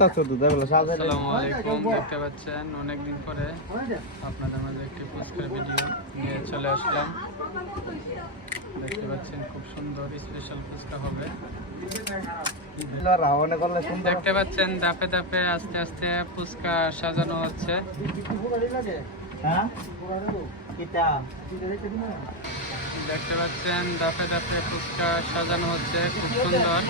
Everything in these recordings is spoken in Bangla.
আসসালামু আলাইকুম, দেখতে পাচ্ছেন অনেকদিন পরে আপনাদের মাঝে একটি ফুচকার ভিডিও নিয়ে চলে আসলাম। দেখতে পাচ্ছেন খুব সুন্দর স্পেশাল ফুচকা হবে। দেখতে পাচ্ছেন ধাপে ধাপে আস্তে আস্তে ফুচকা সাজানো হচ্ছে। দেখতে পাচ্ছেন ধাপে ধাপে ফুচকা সাজানো হচ্ছে, খুব সুন্দর।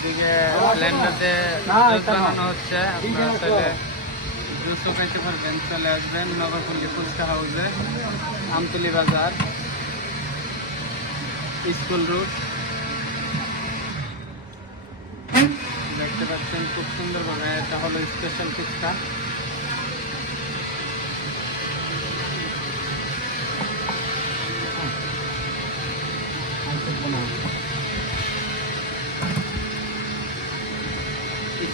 এদিকে ব্লেন্ডারে জুস বানানো হচ্ছে, আপনারা চাইলে জুসও খাইতে পারবেন। চলে আসবেন নগরপল্লী ফুচকা হাউসে, আমতলী বাজার, স্কুল রুট। দেখতে পাচ্ছেন খুব সুন্দরভাবে, এটা হলো স্পেশাল ফুচকা।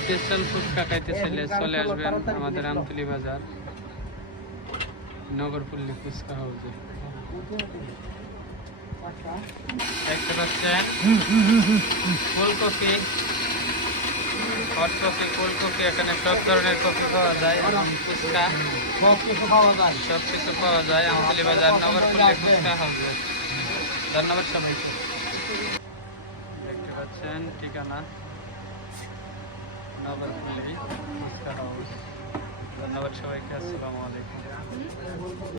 স্পেশাল ফুচকা খাইতে চাইলে চলে আসবেন আমাদের আমতলী বাজার নগরপল্লী ফুচকা হাউসে। দেখতে পাচ্ছেন ফুলকপি, হট কফি, কোল্ড কফি, এখানে সব ধরনের কফি পাওয়া যায় এবং ফুচকা সব কিছু পাওয়া যায় আমতলী বাজার নগরপল্লী ফুচকা হাউসে। ধন্যবাদ সবাইকে। দেখতে পাচ্ছেন ঠিকানা নগরপল্লী ফুচকা হাউস। ধন্যবাদ সবাইকে। আসসালামু আলাইকুম।